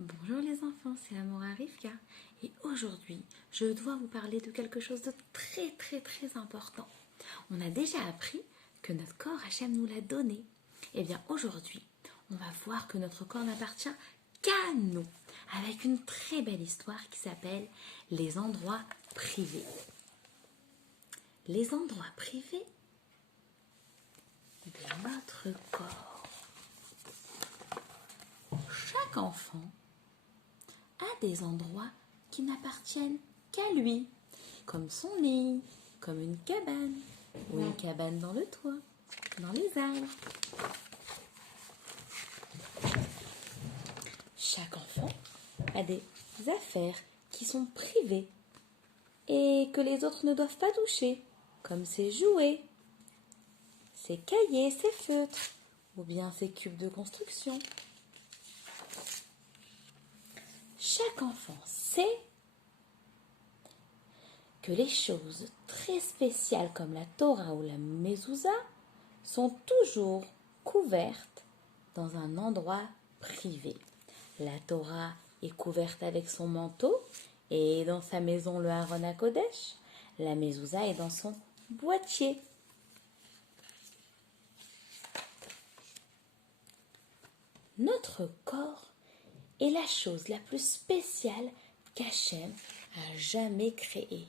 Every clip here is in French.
Bonjour les enfants, c'est Amora Rivka et aujourd'hui je dois vous parler de quelque chose de très important. On a déjà appris que notre corps Hachem nous l'a donné. Et bien aujourd'hui on va voir que notre corps n'appartient qu'à nous avec une très belle histoire qui s'appelle les endroits privés. Les endroits privés de notre corps. Chaque enfant a des endroits qui n'appartiennent qu'à lui, comme son lit, comme une cabane, ou une cabane dans le toit, dans les arbres. Chaque enfant a des affaires qui sont privées et que les autres ne doivent pas toucher, comme ses jouets, ses cahiers, ses feutres, ou bien ses cubes de construction. Chaque enfant sait que les choses très spéciales comme la Torah ou la Mezouza sont toujours couvertes dans un endroit privé. La Torah est couverte avec son manteau et dans sa maison le Aron HaKodesh. La Mezouza est dans son boîtier. Notre corps est la chose la plus spéciale qu'Hachem a jamais créée.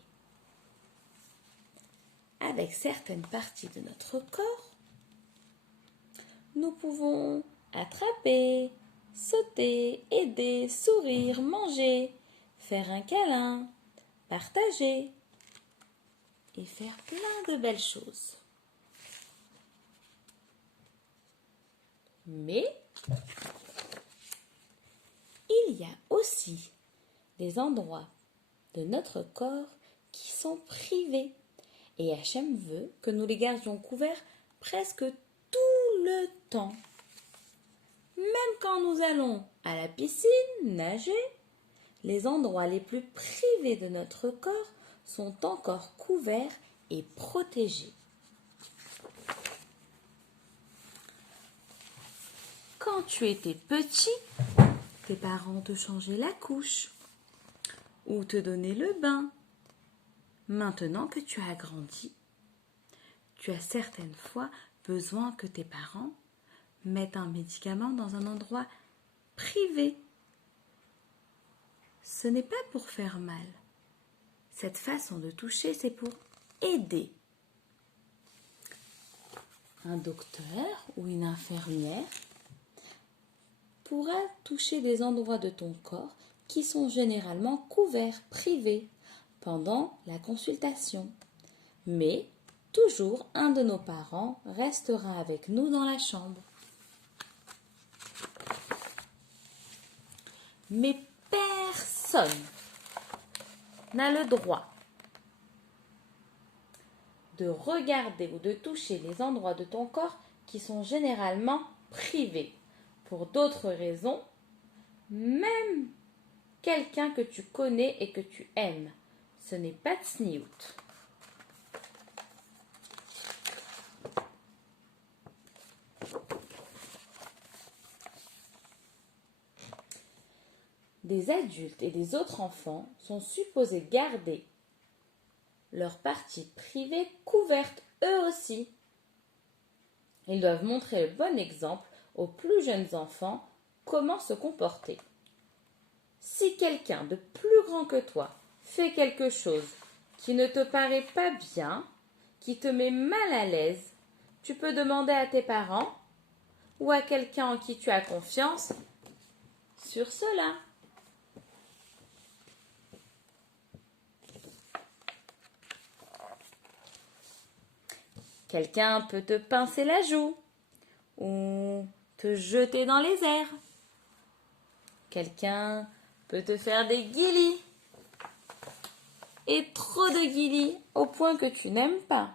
Avec certaines parties de notre corps, nous pouvons attraper, sauter, aider, sourire, manger, faire un câlin, partager et faire plein de belles choses. Mais il y a aussi des endroits de notre corps qui sont privés. Et Hachem veut que nous les gardions couverts presque tout le temps. Même quand nous allons à la piscine, nager, les endroits les plus privés de notre corps sont encore couverts et protégés. Quand tu étais petit, tes parents te changeaient la couche ou te donnaient le bain. Maintenant que tu as grandi, tu as certaines fois besoin que tes parents mettent un médicament dans un endroit privé. Ce n'est pas pour faire mal. Cette façon de toucher, c'est pour aider. Un docteur ou une infirmière pourra toucher des endroits de ton corps qui sont généralement couverts, privés, pendant la consultation. Mais toujours un de nos parents restera avec nous dans la chambre. Mais personne n'a le droit de regarder ou de toucher les endroits de ton corps qui sont généralement privés. Pour d'autres raisons, même quelqu'un que tu connais et que tu aimes. Ce n'est pas tsniout. Des adultes et des autres enfants sont supposés garder leur partie privée couverte eux aussi. Ils doivent montrer le bon exemple aux plus jeunes enfants comment se comporter. Si quelqu'un de plus grand que toi fait quelque chose qui ne te paraît pas bien, qui te met mal à l'aise, tu peux demander à tes parents ou à quelqu'un en qui tu as confiance sur cela. Quelqu'un peut te pincer la joue ou te jeter dans les airs. Quelqu'un peut te faire des guilis et trop de guilis au point que tu n'aimes pas.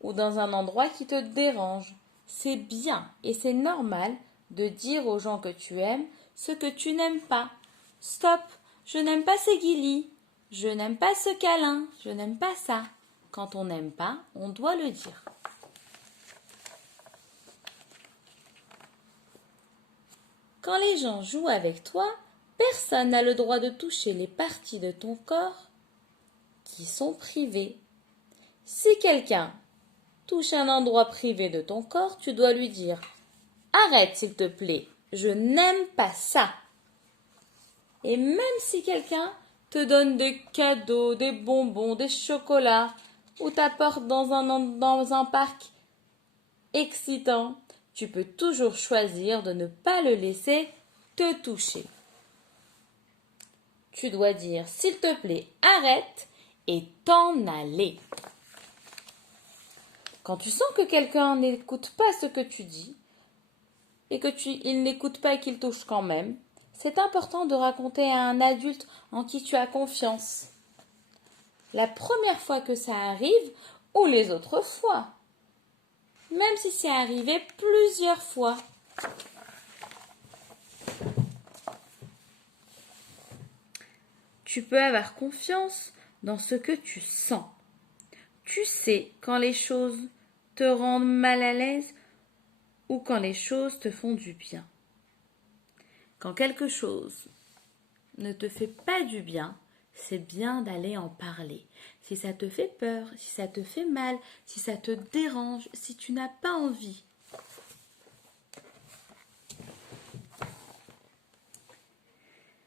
Ou dans un endroit qui te dérange. C'est bien et c'est normal de dire aux gens que tu aimes ce que tu n'aimes pas. Stop, je n'aime pas ces guilis, je n'aime pas ce câlin, je n'aime pas ça. Quand on n'aime pas, on doit le dire. Quand les gens jouent avec toi, personne n'a le droit de toucher les parties de ton corps qui sont privées. Si quelqu'un touche un endroit privé de ton corps, tu dois lui dire « Arrête s'il te plaît, je n'aime pas ça ». Et même si quelqu'un te donne des cadeaux, des bonbons, des chocolats, ou t'apporte dans un parc excitant, tu peux toujours choisir de ne pas le laisser te toucher. Tu dois dire, s'il te plaît, arrête et t'en aller. Quand tu sens que quelqu'un n'écoute pas ce que tu dis et il n'écoute pas et qu'il touche quand même, c'est important de raconter à un adulte en qui tu as confiance. La première fois que ça arrive ou les autres fois. Même si c'est arrivé plusieurs fois. Tu peux avoir confiance dans ce que tu sens. Tu sais quand les choses te rendent mal à l'aise ou quand les choses te font du bien. Quand quelque chose ne te fait pas du bien, c'est bien d'aller en parler. Si ça te fait peur, si ça te fait mal, si ça te dérange, si tu n'as pas envie.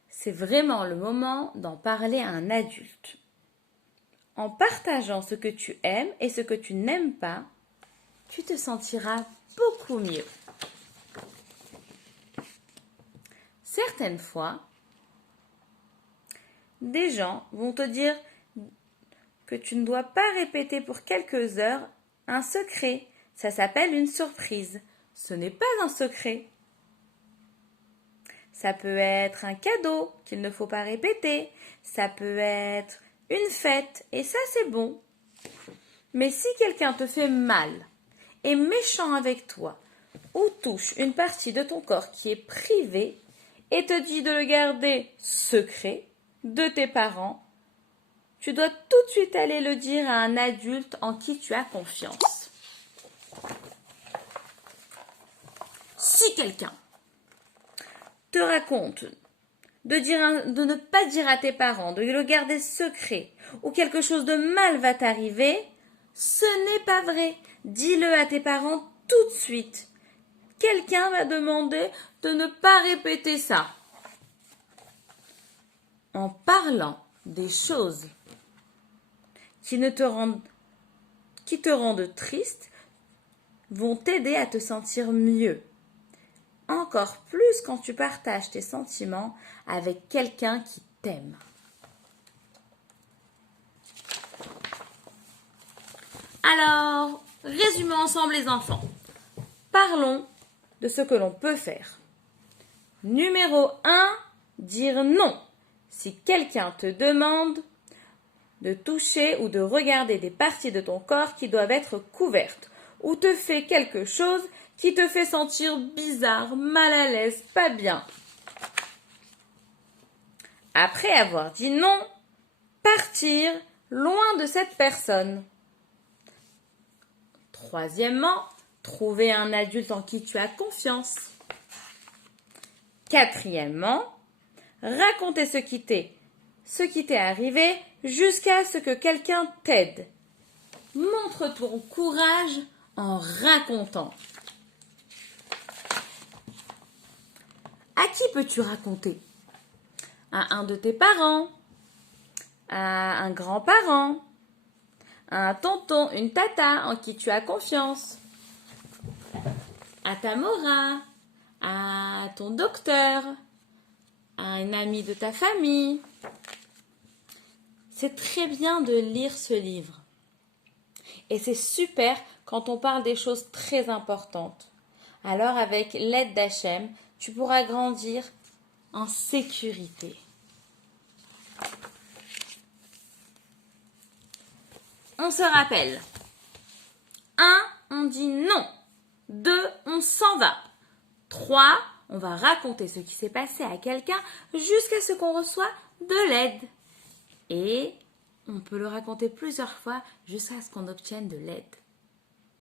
C'est vraiment le moment d'en parler à un adulte. En partageant ce que tu aimes et ce que tu n'aimes pas, tu te sentiras beaucoup mieux. Certaines fois, des gens vont te dire que tu ne dois pas répéter pour quelques heures un secret. Ça s'appelle une surprise. Ce n'est pas un secret. Ça peut être un cadeau qu'il ne faut pas répéter. Ça peut être une fête. Et ça, c'est bon. Mais si quelqu'un te fait mal, est méchant avec toi, ou touche une partie de ton corps qui est privée, et te dit de le garder secret de tes parents, tu dois tout de suite aller le dire à un adulte en qui tu as confiance. Si quelqu'un te raconte de ne pas dire à tes parents, de le garder secret, ou quelque chose de mal va t'arriver, ce n'est pas vrai. Dis-le à tes parents tout de suite. Quelqu'un va demander de ne pas répéter ça. En parlant des choses qui te rendent triste, vont t'aider à te sentir mieux. Encore plus quand tu partages tes sentiments avec quelqu'un qui t'aime. Alors, résumons ensemble les enfants. Parlons de ce que l'on peut faire. Numéro 1, dire non. Si quelqu'un te demande de toucher ou de regarder des parties de ton corps qui doivent être couvertes, ou te fait quelque chose qui te fait sentir bizarre, mal à l'aise, pas bien. Après avoir dit non, partir loin de cette personne. Troisièmement, trouver un adulte en qui tu as confiance. Quatrièmement, raconter ce qui t'est arrivé jusqu'à ce que quelqu'un t'aide. Montre ton courage en racontant. À qui peux-tu raconter? À un de tes parents, à un grand-parent, à un tonton, une tata en qui tu as confiance, à ta mora, à ton docteur, à un ami de ta famille. C'est très bien de lire ce livre. Et c'est super quand on parle des choses très importantes. Alors avec l'aide d'Hachem, tu pourras grandir en sécurité. On se rappelle. 1, on dit non. 2, on s'en va. 3, on va raconter ce qui s'est passé à quelqu'un jusqu'à ce qu'on reçoit de l'aide. Et on peut le raconter plusieurs fois jusqu'à ce qu'on obtienne de l'aide.